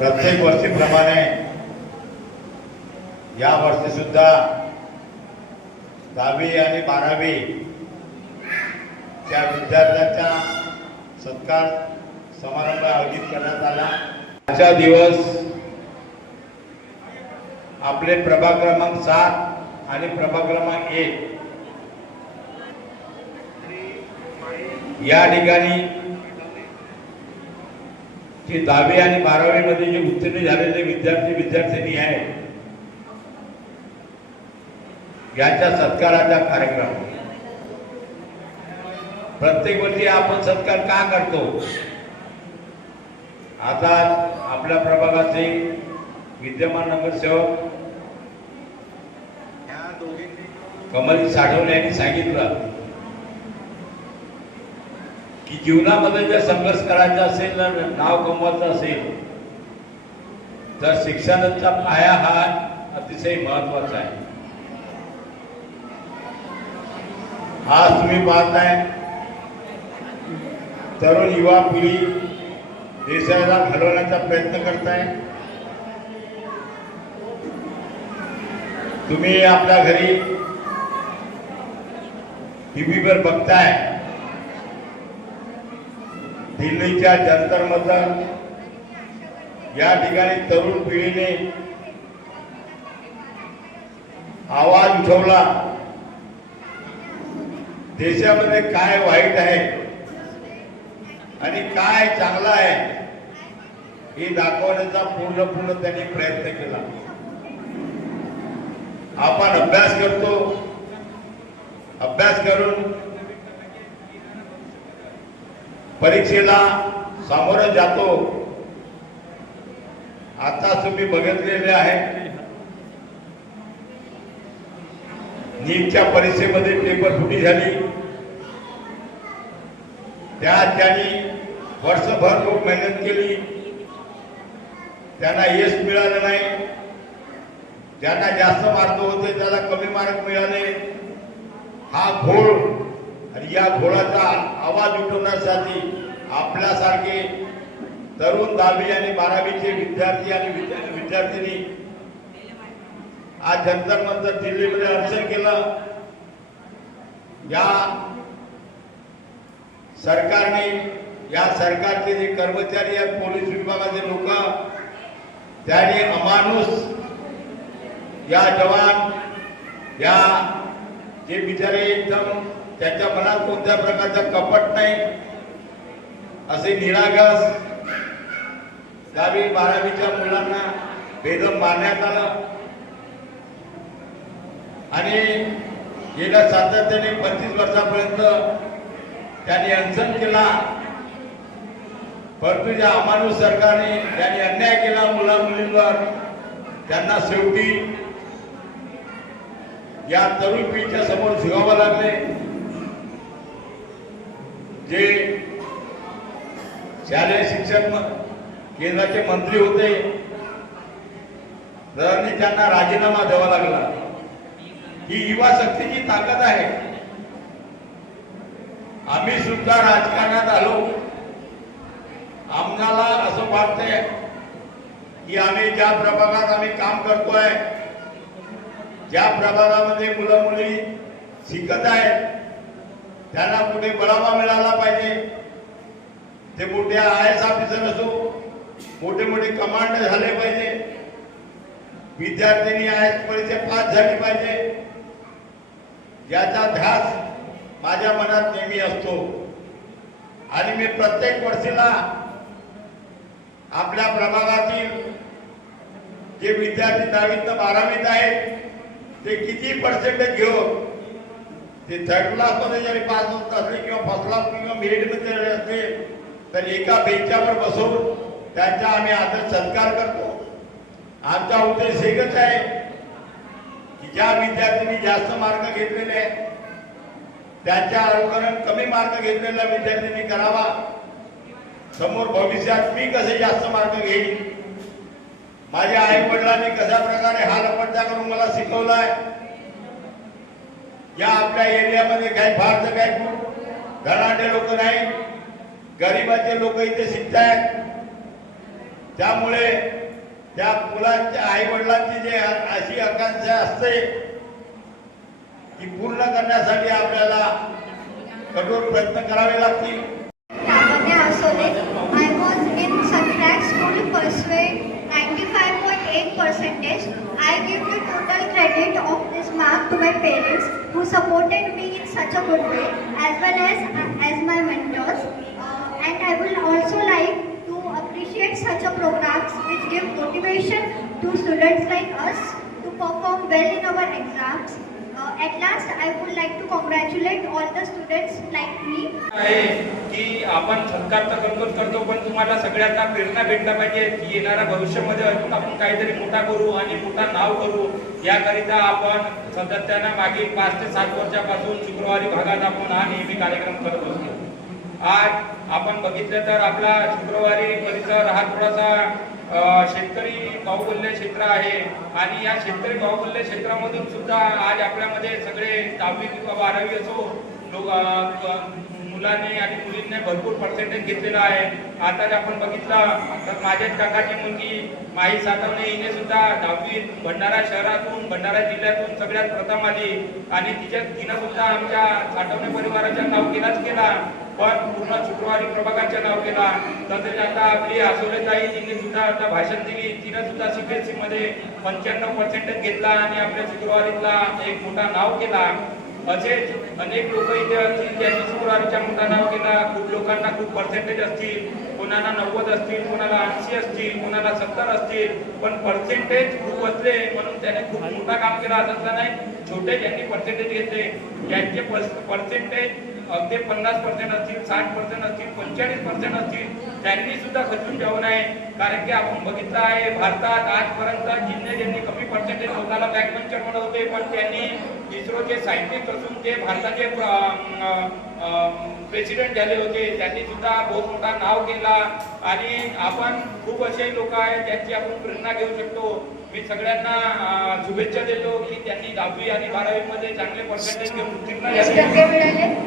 प्रत्येक वर्षीप्रमाणे या वर्षी सुद्धा 10वी आणि 12वी च्या विद्यार्थ्यांचा सत्कार समारंभ आयोजित करण्यात आला। आजचा दिवस आपले प्रभाग क्रमांक 7 आणि प्रभाग क्रमांक 1 या ठिकाणी जे 10वी आणि 12वी मध्ये जे उत्तीर्ण झालेले विद्यार्थी आहेत याच्या सत्काराचा कार्यक्रम। प्रत्येक वर्षी आपण सत्कार का करतो? आता आपल्या प्रभागाचे विद्यमान नगरसेवक कमल साठवले यांनी सांगितलं की जीवनामध्ये जर संघर्ष करायचा असेल, नाव कमवायचं असेल तर शिक्षणाचा पाया हा अतिशय महत्वाचा आहे। आज तुम्ही पाहताय तरुण युवा पिढी देशाला घडवण्याचा प्रयत्न करताय। तुम्ही आपल्या घरी टीव्हीवर बघताय दिल्लीच्या जंतर मंतर या ठिकाणी तरुण पिढीने आवाज उठवला। देशामध्ये काय वाईट आहे आणि काय चांगलं आहे हे दाखवण्याचा पूर्ण त्यांनी प्रयत्न केला। आपण अभ्यास करतो, अभ्यास करून परीक्षेला सामोरं जातो। आता तुम्ही बघितलेले आहे नीटच्या परीक्षेमध्ये पेपर फुटी झाली। त्यांनी वर्षभर खूप मेहनत केली, त्यांना यश मिळालं नाही। ज्यांना जास्त मार्क होते त्याला कमी मार्क मिळाले। हा घोळ आणि या घोळाचा आवाज उठवण्यासाठी आपल्यासारखे तरुण 10वी आणि 12वीचे विद्यार्थी आणि विद्यार्थिनी आज जंतर मंतर दिल्लीमध्ये अर्चन केलं। या सरकारने, या सरकारचे जे कर्मचारी आहेत, पोलीस विभागाचे लोक, त्यांनी अमानुष या जवान, या जे बिचारे एकदम त्यांच्या मनात कोणत्या प्रकारचा कपट नाही असे निरागस 10वी 12वीच्या मुलांना बेदम मारण्यात आलं। आणि गेल्या सातत्याने 25 वर्षापर्यंत त्यांनी अनशन केला, परंतु या अमानुष सरकारने त्यांनी अन्याय केला मुला मुलींवर। त्यांना शेवटी या तरुण पिढीच्या समोर झुकावं लागले। जे शालेय शिक्षण केंद्राचे मंत्री होते त्यांनी त्यांना राजीनामा द्यावा लागला। ही युवा शक्तीची ताकद आहे। आम्ही सुद्धा राजकारणात आलो, आम्हाला असं वाटतंय की आम्ही ज्या प्रभागात आम्ही काम करतोय, ज्या प्रभागामध्ये मुलं मुली शिकत आहेत त्यांना कुठे बढावा मिळाला पाहिजे। ते मोठे IAS ऑफिसर असो, मोठे मोठे कमांडर झाले पाहिजे, विद्यार्थ्यांनी IAS परीक्षा पास झाली पाहिजे, याचा ध्यास माझ्या मनात नेहमी असतो। आणि मी प्रत्येक वर्षीला आपल्या प्रभागातील जे विद्यार्थी 10वीत 12वीत आहेत ते किती पर्सेंटेज घेऊन ते थर्ड क्लासमध्ये जरी पास होत असले किंवा फर्स्ट क्लास किंवा मेरिटमध्ये जरी असले तर एका बेंचावर बसवून त्यांचा आम्ही आदर सत्कार करतो। आमचा उद्देश एकच आहे की ज्या विद्यार्थ्यांनी जास्त मार्क घेतलेले आहेत त्यांच्या अनुकरण कमी मार्क घेतलेल्या विद्यार्थ्यांनी करावा। समोर भविष्यात मी कसे जास्त मार्क घेईन, माझ्या आई वडिलांनी कशा प्रकारे हा लपट्टा करून मला शिकवलाय, या आपल्या एरियामध्ये काही फारसं काही धनाढ्य लोक नाही, गरिबाचे लोक इथे शिकतायत। त्यामुळे त्या मुलांच्या आई वडिलांची जे अशी आकांक्षा असते ती पूर्ण करण्यासाठी आपल्याला कठोर प्रयत्न करावे लागतील. Lavanya Asole. I was in Suntrack School Pursuit 95.8%. I give the total credit of this mark to my parents who supported me in such a good way as well as my mentors. And I will also like to appreciate such a programs which give motivation to students like us to perform well in our exams. At last, I would like to congratulate all the students like me. आहे की आपण सत्कार तर करतो पण तुम्हाला सगळ्यांना प्रेरणा भेटला पाहिजे की येणाऱ्या भविष्यामध्ये अजून आपण काहीतरी मोठा करू आणि मोठा नाव करू. याकरिता आपण सातत्यानं मागील 5 ते 7 वर्षापासून शुक्रवारी भागात आपण हा नेहमी कार्यक्रम करत असतो. आज आपण बघितलं तर आपला शुक्रवारी परिसर हा थोडासा शेतकरी बाहुल्य क्षेत्र आहे आणि या शेतकरी बाहुल्य क्षेत्रामधून सुद्धा आज आपल्यामध्ये सगळे 10वी किंवा 12वी असो मुलांनी आणि मुलींनी भरपूर पर्सेंटेज घेतलेला आहे. आता जर आपण बघितलं तर माझ्याच काकाची मुलगी माई सातवणे हिने सुद्धा 10वी भंडारा शहरातून भंडारा जिल्ह्यातून सगळ्यात प्रथम आली आणि तिनं सुद्धा आमच्या साठवणे परिवाराच्या नाव केला पण पूर्ण शुक्रवारी प्रभागाच्या नाव केला. तसेच आता आपली आसोलेताई तिने सुद्धा आता भाषण दिली. तिनं सुद्धा CBSE मध्ये 95% घेतला आणि आपल्या शुक्रवारीतला एक मोठा नाव केला. असेच अनेक लोक इथे असतील ज्यांनी शुक्रवारीच्या मोठा नाव केला. खूप लोकांना खूप पर्सेंटेज असतील, कोणाला 90 असतील, कोणाला 80 असतील, कोणाला 70 असतील, पण पर्सेंटेज खूप असले म्हणून त्याने खूप मोठा काम केला असं नाही. छोटे ज्यांनी पर्सेंटेज घेतले त्यांचे पर्सेंटेज अगदी 50% असतील, 60% असतील, 45% असतील, त्यांनी सुद्धा खचून जाऊ नये. कारण की आपण बघितलं आहे भारतात आजपर्यंत ज्यांनी कमी पर्सेंटेज स्वतःला बॅकबेंचर म्हणत होते पण त्यांनी इस्रोचे सायंटिस्ट असून ते भारताचे प्रेसिडेंट झाले होते. त्यांनी सुद्धा बहुत मोठा नाव केला आणि आपण खूप असे लोक आहेत ज्यांची आपण प्रेरणा घेऊ शकतो. मी सगळ्यांना शुभेच्छा देतो की त्यांनी 10वी आणि 12वी मध्ये चांगले पर्सेंटेज घेऊन उत्तीर्ण झाले.